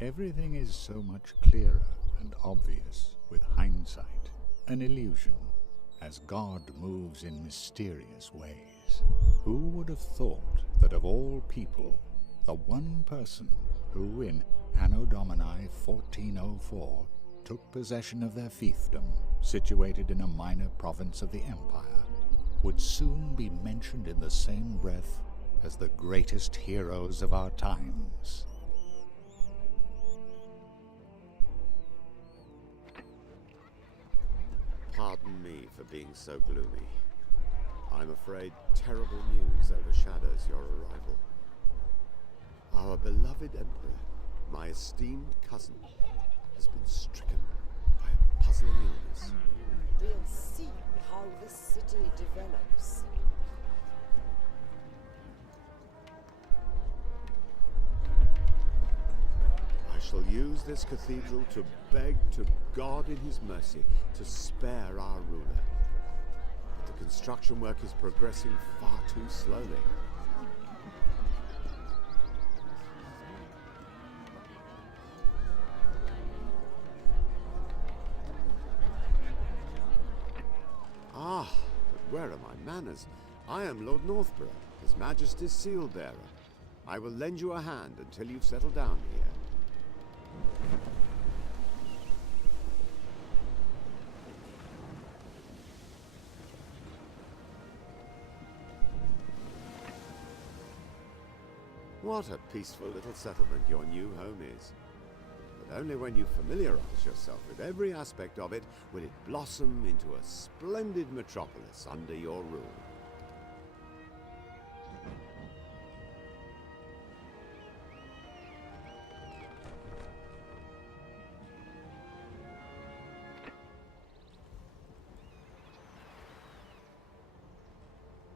Everything is so much clearer and obvious with hindsight, an illusion, as God moves in mysterious ways. Who would have thought that of all people, the one person who in Anno Domini 1404 took possession of their fiefdom, situated in a minor province of the Empire, would soon be mentioned in the same breath as the greatest heroes of our times? Pardon me for being so gloomy. I'm afraid terrible news overshadows your arrival. Our beloved Emperor, my esteemed cousin, has been stricken by a puzzling illness. We'll see how the city develops. I shall use this cathedral to beg to God in his mercy to spare our ruler. But the construction work is progressing far too slowly. Ah, but where are my manners? I am Lord Northborough, His Majesty's seal bearer. I will lend you a hand until you've settled down here. What a peaceful little settlement your new home is. But only when you familiarize yourself with every aspect of it will it blossom into a splendid metropolis under your rule.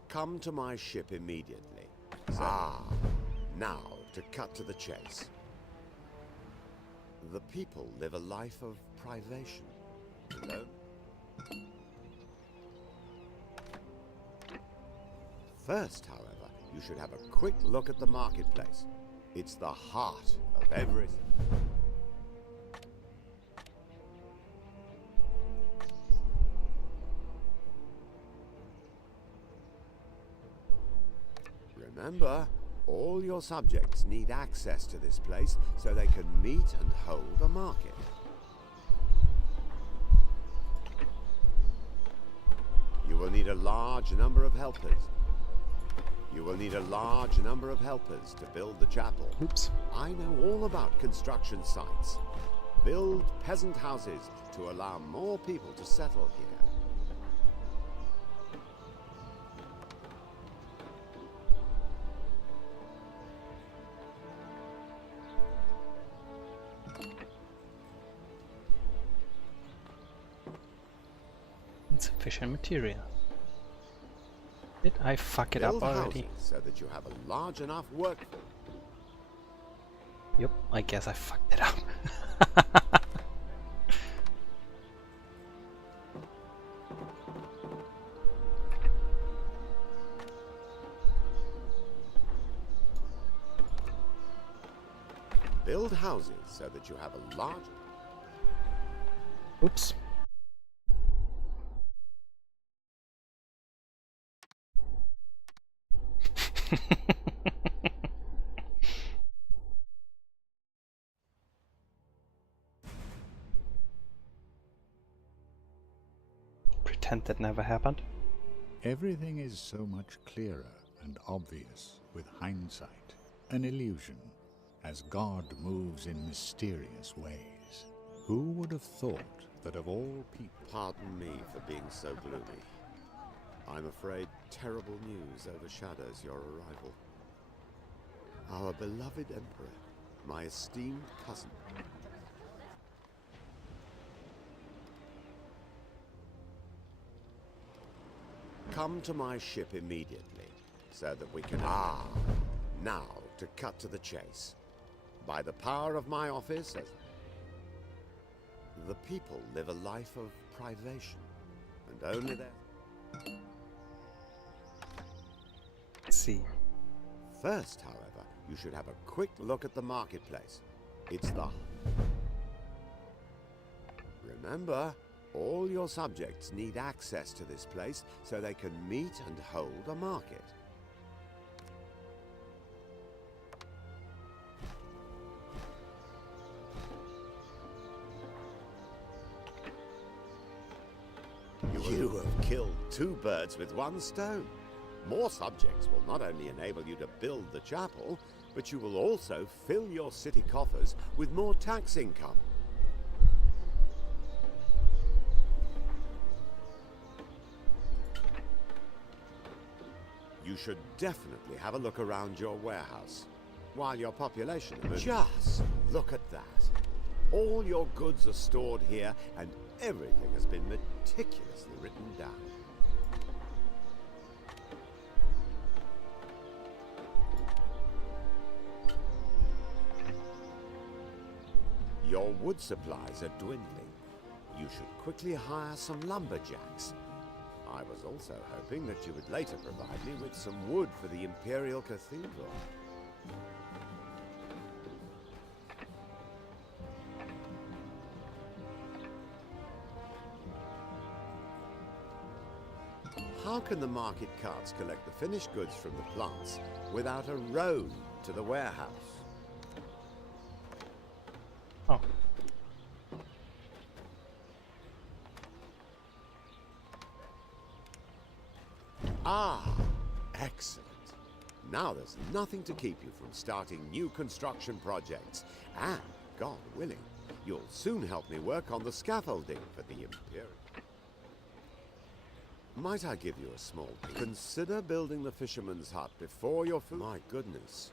Come to my ship immediately. Now, to cut to the chase. The people live a life of privation. Alone. First, however, you should have a quick look at the marketplace. It's the heart of everything. Remember, all your subjects need access to this place so they can meet and hold a market. You will need a large number of helpers. You will need a large number of helpers to build the chapel. Oops. I know all about construction sites. Build peasant houses to allow more people to settle here. Insufficient material. Did I fuck it up Build already? houses so that you have a large enough workforce. Yep, I guess I fucked it up. Build houses so that you have a large... Oops. Pretend that never happened. Everything is so much clearer and obvious with hindsight, an illusion, as God moves in mysterious ways. Who would have thought that of all people... Pardon me for being so gloomy. I'm afraid terrible news overshadows your arrival. Our beloved Emperor, my esteemed cousin. Come to my ship immediately, so that we can... Now, to cut to the chase. By the power of my office, the people live a life of privation, and only their... Let's see. First, however, you should have a quick look at the marketplace. It's the... Remember, all your subjects need access to this place so they can meet and hold a market. You have killed two birds with one stone. More subjects will not only enable you to build the chapel, but you will also fill your city coffers with more tax income. You should definitely have a look around your warehouse. While your population... Just look at that. All your goods are stored here, and everything has been meticulously written down. Your wood supplies are dwindling. You should quickly hire some lumberjacks. I was also hoping that you would later provide me with some wood for the Imperial Cathedral. How can the market carts collect the finished goods from the plants without a road to the warehouse? Oh. Ah, excellent. Now there's nothing to keep you from starting new construction projects. And, God willing, you'll soon help me work on the scaffolding for the Imperial. Might I give you a small tip? Consider building the fisherman's hut before your food. My goodness.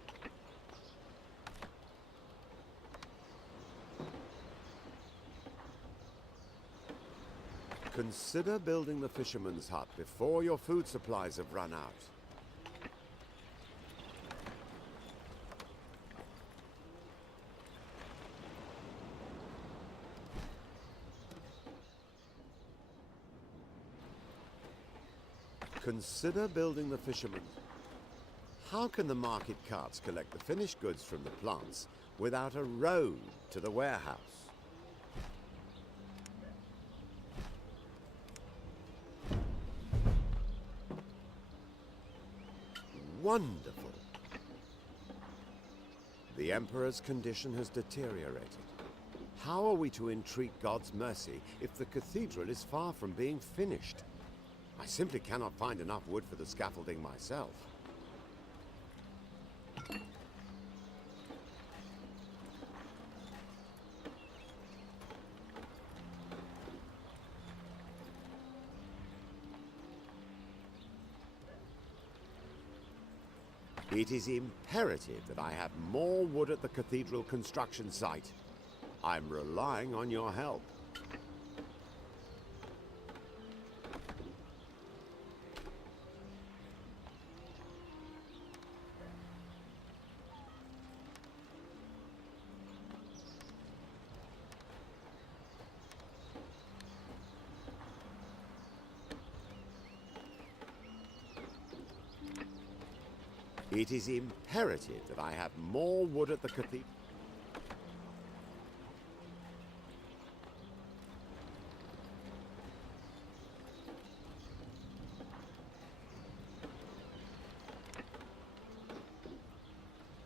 Consider building the fisherman's hut before your food supplies have run out. Consider building the fisherman. How can the market carts collect the finished goods from the plants without a road to the warehouse? Wonderful. The Emperor's condition has deteriorated. How are we to entreat God's mercy if the cathedral is far from being finished? I simply cannot find enough wood for the scaffolding myself. It is imperative that I have more wood at the cathedral construction site. I'm relying on your help. It is imperative that I have more wood at the cathedral.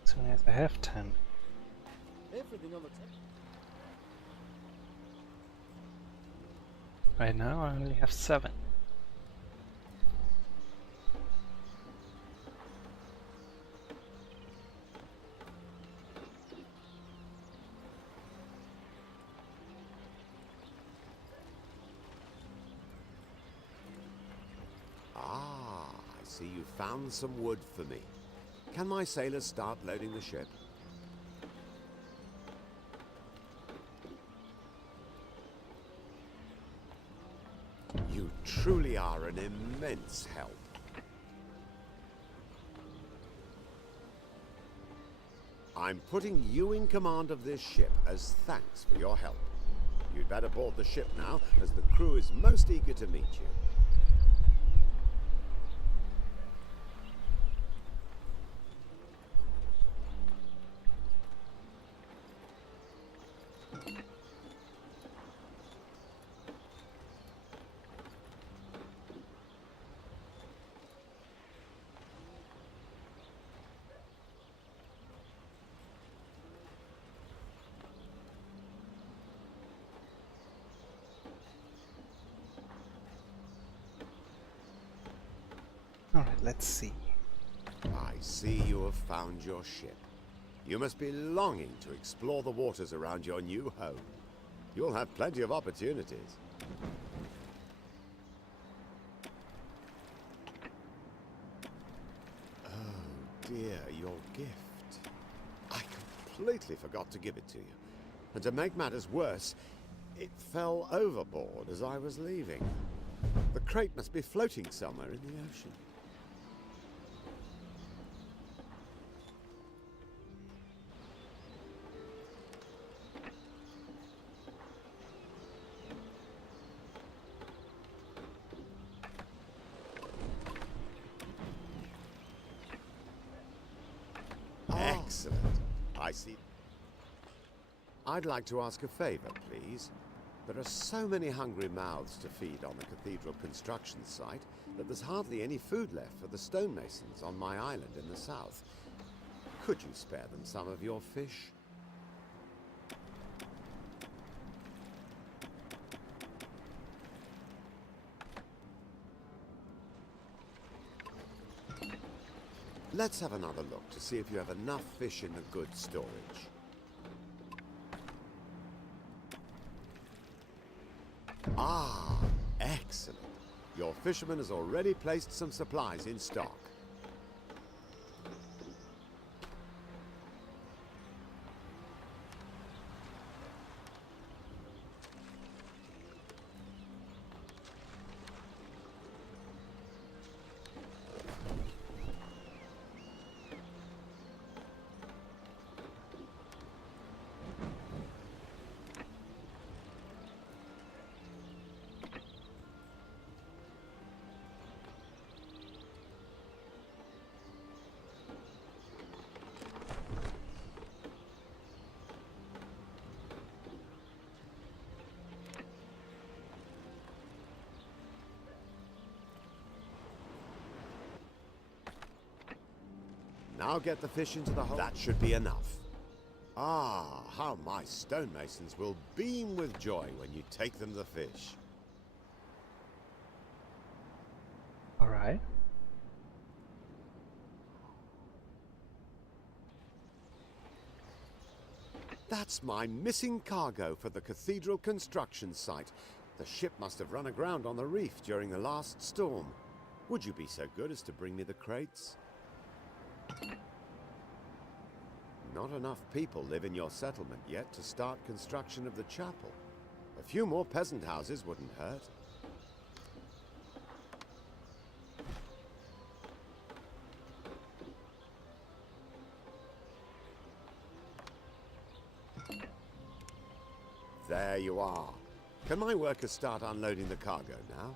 As soon as I have 10. Everything on the table. Right now I only have 7. I see you found some wood for me. Can my sailors start loading the ship? You truly are an immense help. I'm putting you in command of this ship as thanks for your help. You'd better board the ship now, as the crew is most eager to meet you. Alright, let's see. I see you have found your ship. You must be longing to explore the waters around your new home. You'll have plenty of opportunities. Oh dear, your gift. I completely forgot to give it to you. And to make matters worse, it fell overboard as I was leaving. The crate must be floating somewhere in the ocean. Excellent. I see. I'd like to ask a favor, please. There are so many hungry mouths to feed on the cathedral construction site that there's hardly any food left for the stonemasons on my island in the south. Could you spare them some of your fish? Let's have another look to see if you have enough fish in the goods storage. Ah, excellent. Your fisherman has already placed some supplies in stock. Now get the fish into the hole. That should be enough. Ah, how my stonemasons will beam with joy when you take them the fish. Alright. That's my missing cargo for the cathedral construction site. The ship must have run aground on the reef during the last storm. Would you be so good as to bring me the crates? Not enough people live in your settlement yet to start construction of the chapel. A few more peasant houses wouldn't hurt. There you are. Can my workers start unloading the cargo now?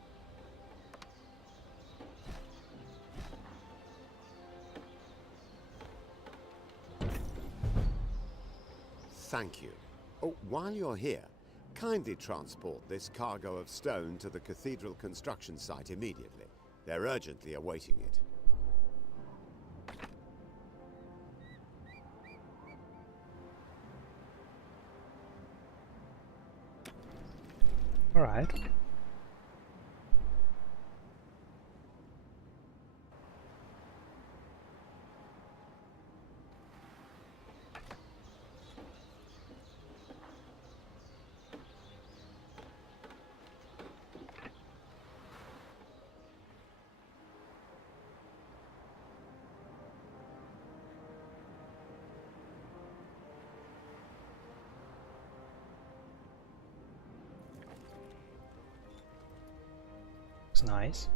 Thank you. Oh, while you're here, kindly transport this cargo of stone to the cathedral construction site immediately. They're urgently awaiting it. Alright. It's nice.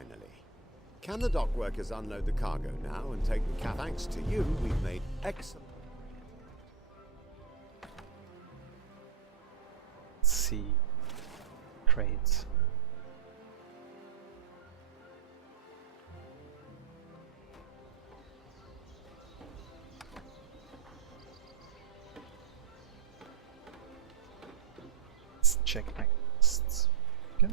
finally. Can the dock workers unload the cargo now and take the thanks to you, we've made excellent... Let's see. Crates. Let's check my lists. Okay.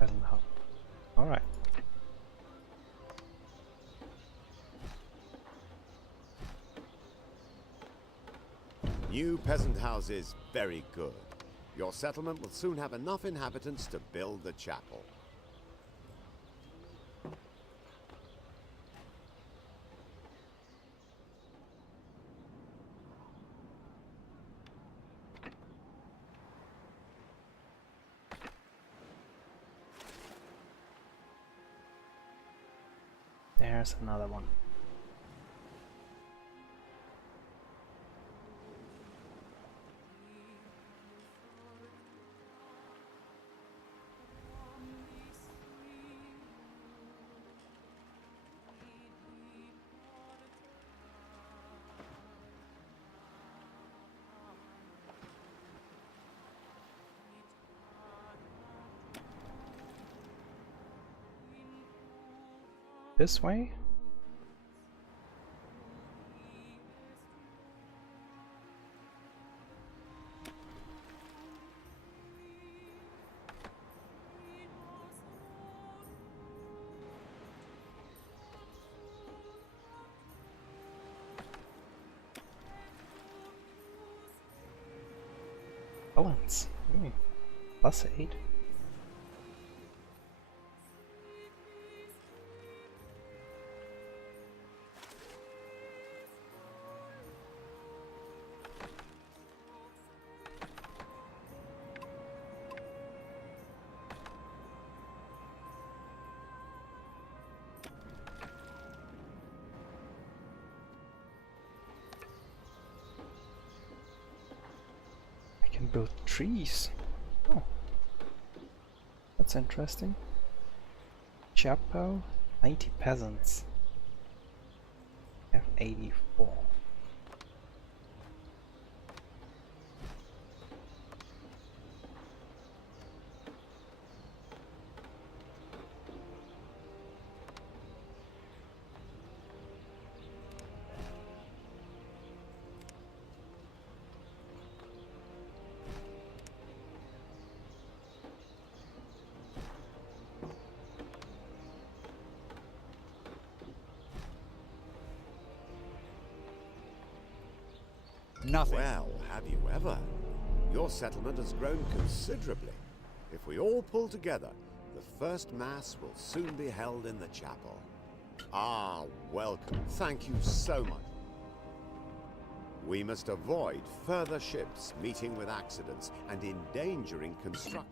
I don't know. Alright. New peasant houses, very good. Your settlement will soon have enough inhabitants to build the chapel. There's another one. This way? Balance. +8. I can build trees. Oh, that's interesting. Chapo, 90 peasants. I have 84. Nothing. Well, have you ever? Your settlement has grown considerably. If we all pull together, the first mass will soon be held in the chapel. Ah, welcome. Thank you so much. We must avoid further ships meeting with accidents and endangering construction.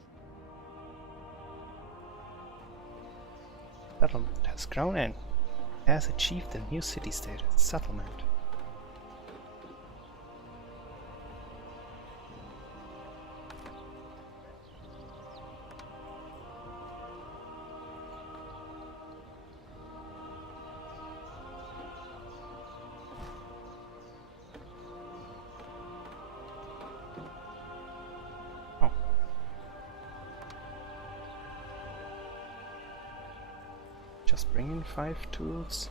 Settlement has grown and has achieved a new city-state settlement. Just bring in 5 tools.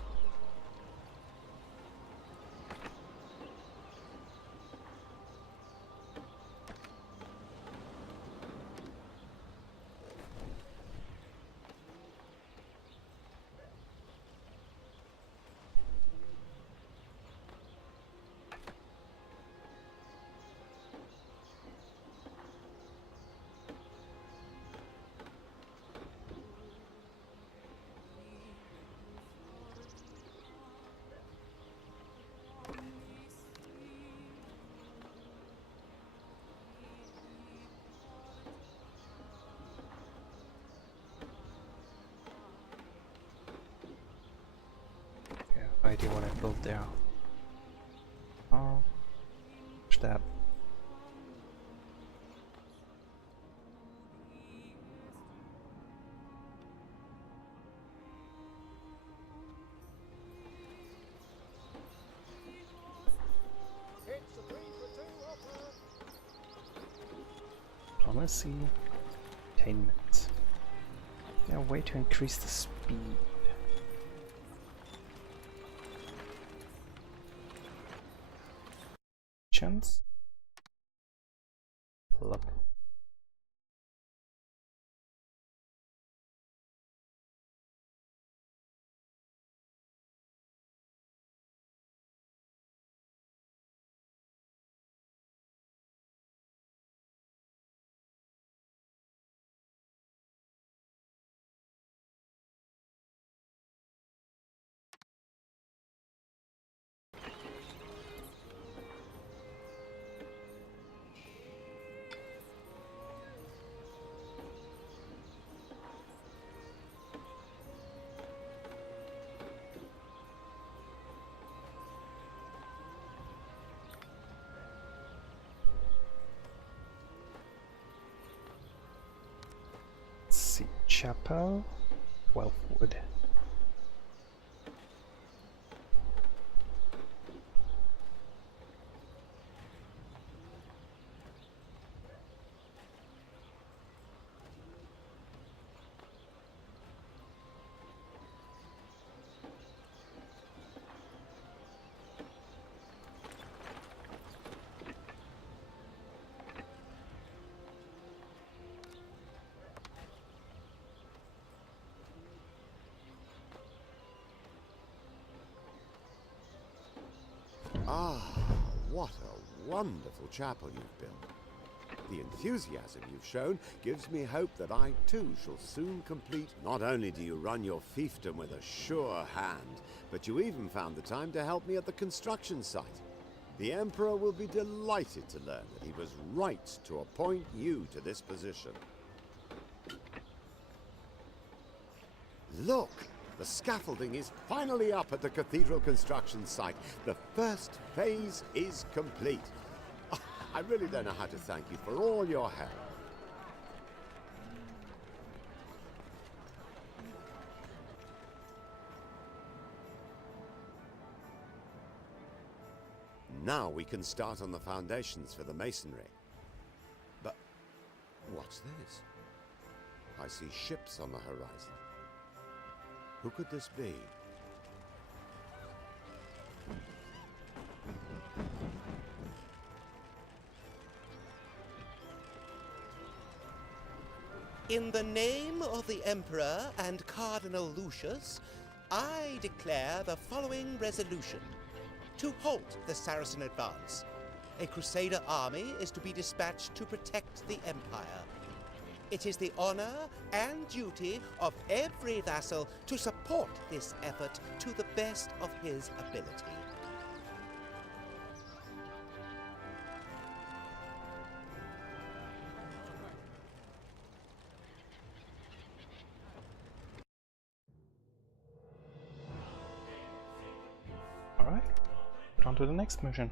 No idea what I built there. Oh, stab. Pharmacy. Entertainment. Yeah, way to increase the speed. Chance? Club. Let's see, Chapel, Wellwood. Ah, what a wonderful chapel you've built. The enthusiasm you've shown gives me hope that I too shall soon complete. Not only do you run your fiefdom with a sure hand, but you even found the time to help me at the construction site. The Emperor will be delighted to learn that he was right to appoint you to this position. Look! The scaffolding is finally up at the cathedral construction site. The first phase is complete. I really don't know how to thank you for all your help. Now we can start on the foundations for the masonry. But what's this? I see ships on the horizon. Who could this be? In the name of the Emperor and Cardinal Lucius, I declare the following resolution. To halt the Saracen advance, a Crusader army is to be dispatched to protect the Empire. It is the honor and duty of every vassal to support this effort to the best of his ability. Alright, on to the next mission.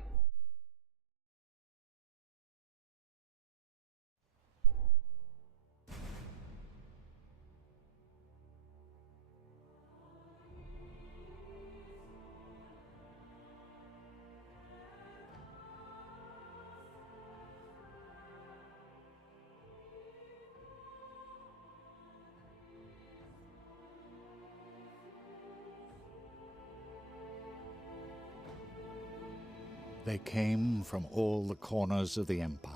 They came from all the corners of the Empire.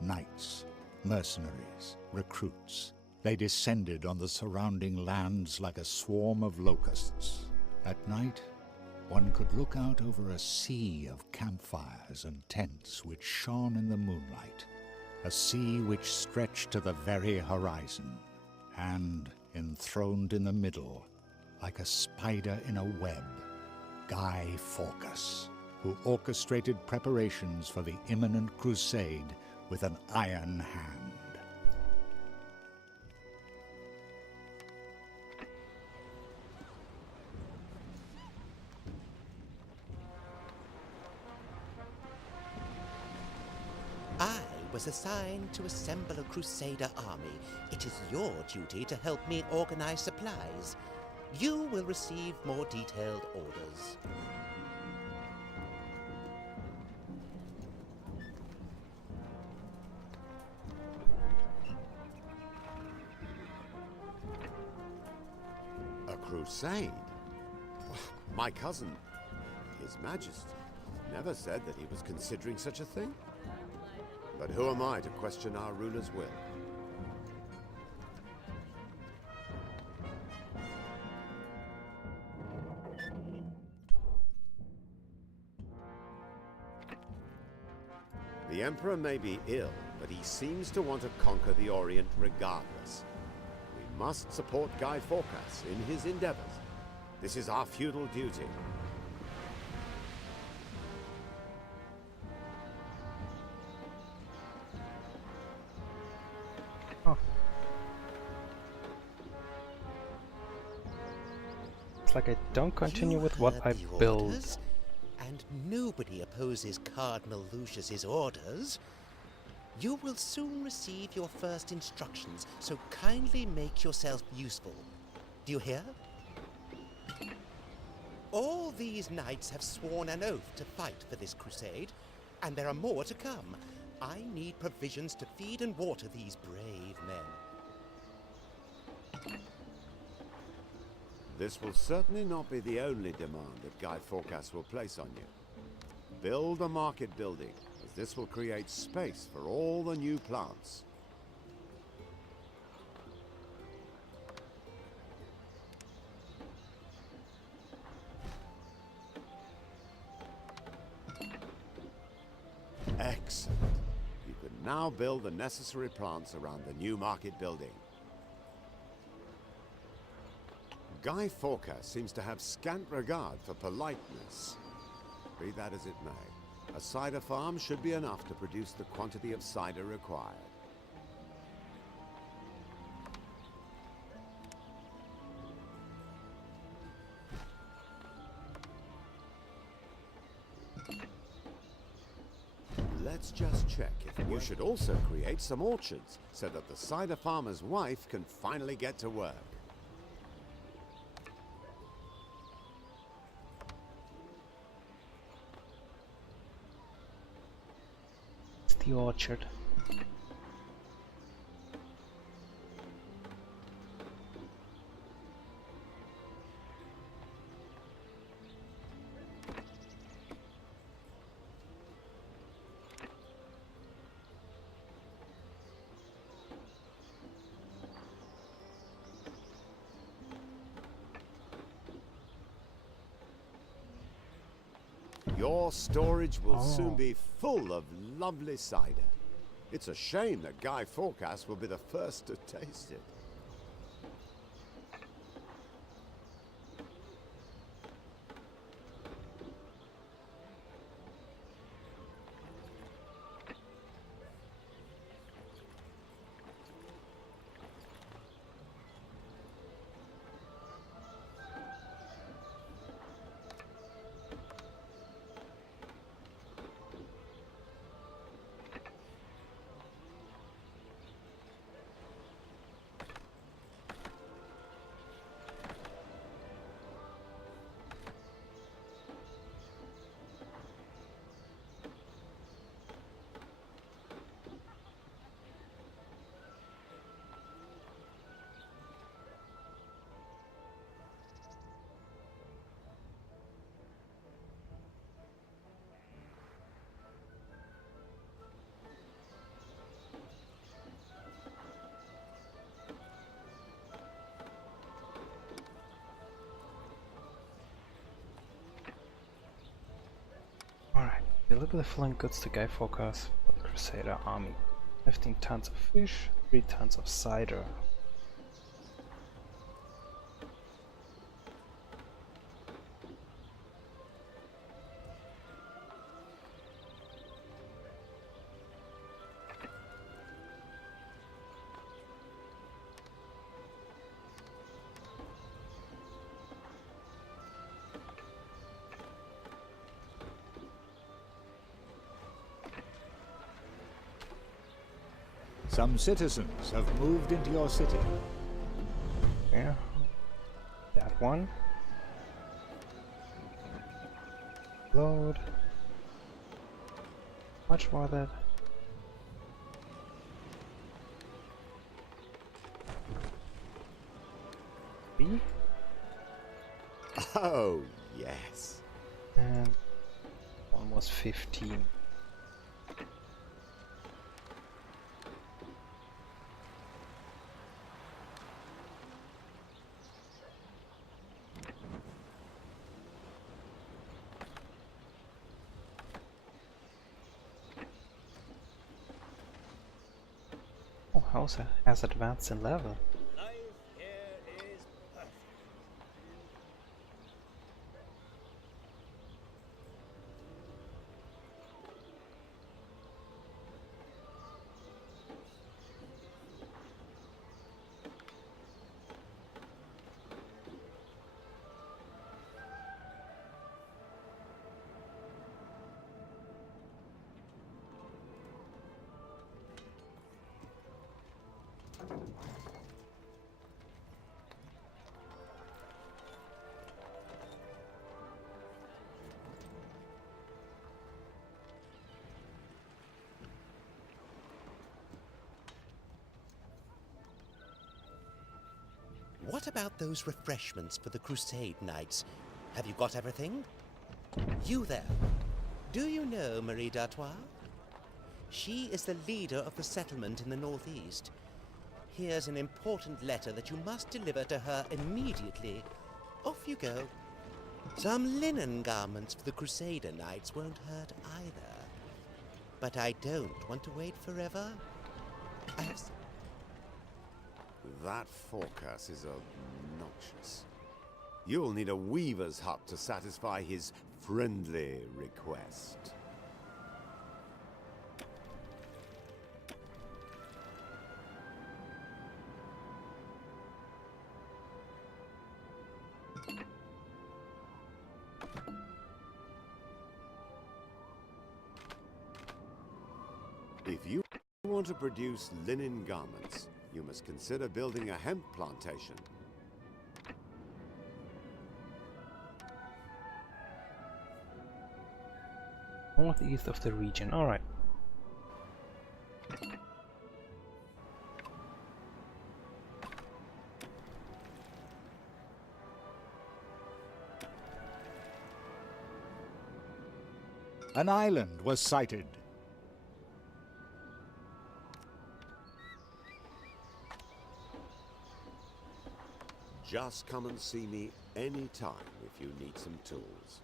Knights, mercenaries, recruits. They descended on the surrounding lands like a swarm of locusts. At night, one could look out over a sea of campfires and tents which shone in the moonlight. A sea which stretched to the very horizon. And, enthroned in the middle, like a spider in a web, Guy Fawkes, who orchestrated preparations for the imminent crusade with an iron hand. I was assigned to assemble a Crusader army. It is your duty to help me organize supplies. You will receive more detailed orders. crusade? My cousin, His Majesty, never said that he was considering such a thing. But who am I to question our ruler's will? The Emperor may be ill, but he seems to want to conquer the Orient regardless. We must support Guy Fawkes in his endeavors. This is our feudal duty. Oh. It's like I don't continue You with what heard I the build. orders, and nobody opposes Cardinal Lucius's orders. You will soon receive your first instructions, so kindly make yourself useful. Do you hear? All these knights have sworn an oath to fight for this crusade, and there are more to come. I need provisions to feed and water these brave men. This will certainly not be the only demand that Guy Fawkes will place on you. Build a market building, as this will create space for all the new plants. Excellent. You can now build the necessary plants around the new market building. Guy Fawkes seems to have scant regard for politeness. Be that as it may, a cider farm should be enough to produce the quantity of cider required. Let's just check if you should also create some orchards so that the cider farmer's wife can finally get to work. It's the orchard. Your storage will soon be full of lovely cider. It's a shame that Guy Fawkes will be the first to taste it. Alright, deliver the fallen goods to Guy Fawkes for the Crusader army. 15 tons of fish, 3 tons of cider. Some citizens have moved into your city. Yeah. That one. Load. Much more that. B? was 15. Oh, house has advanced in level. Life here is perfect. What about those refreshments for the Crusade Knights? Have you got everything? You there. Do you know Marie d'Artois? She is the leader of the settlement in the northeast. Here's an important letter that you must deliver to her immediately. Off you go. Some linen garments for the Crusader Knights won't hurt either. But I don't want to wait forever. I have... That forecast is obnoxious. You'll need a weaver's hut to satisfy his friendly request. If you want to produce linen garments, you must consider building a hemp plantation. Northeast of the region, alright. An island was sighted. Just come and see me anytime if you need some tools.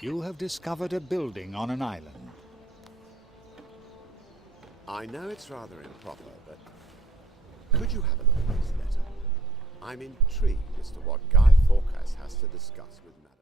You have discovered a building on an island. I know it's rather improper, but could you have a look at this letter? I'm intrigued as to what Guy Fawkes has to discuss with Madame.